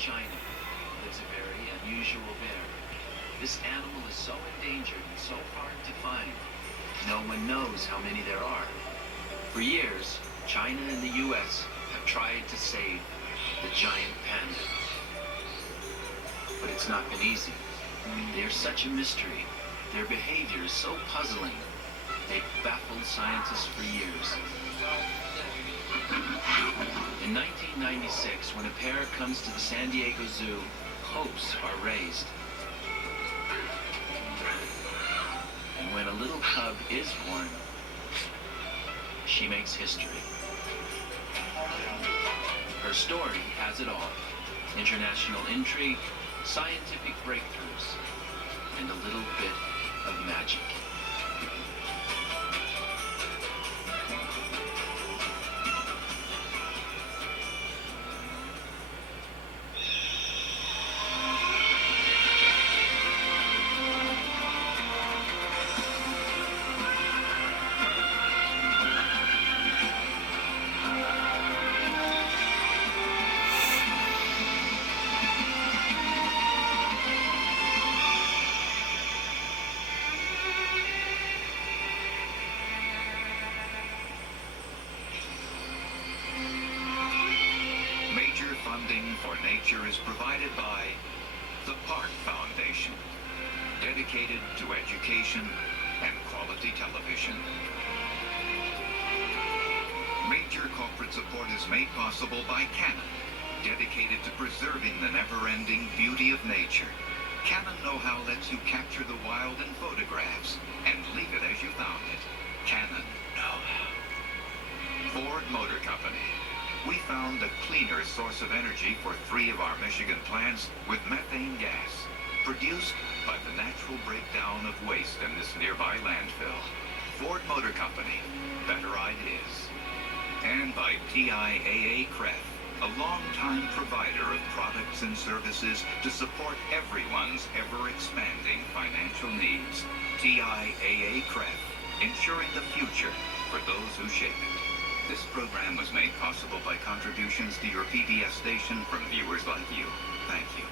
China lives a very unusual bear. This animal is so endangered and so hard to find. No one knows how many there are. For years, China and the U.S. have tried to save the giant panda. But it's not been easy. They are such a mystery. Their behavior is so puzzling. They've baffled scientists for years. In 1996, when a pair comes to the San Diego Zoo, hopes are raised. And when a little cub is born, she makes history. Her story has it all. International intrigue, scientific breakthroughs, and a little bit of magic. Funding for nature is provided by the Park Foundation, dedicated to education and quality television. Major corporate support is made possible by Canon, dedicated to preserving the never-ending beauty of nature. Canon know-how lets you capture the wild in photographs and leave it as you found it. Canon know-how. Ford Motor Company. We found a cleaner source of energy for 3 of our Michigan plants with methane gas, produced by the natural breakdown of waste in this nearby landfill. Ford Motor Company, better ideas. And by TIAA-CREF, a long-time provider of products and services to support everyone's ever-expanding financial needs. TIAA-CREF, ensuring the future for those who shape it. This program was made possible by contributions to your PBS station from viewers like you. Thank you.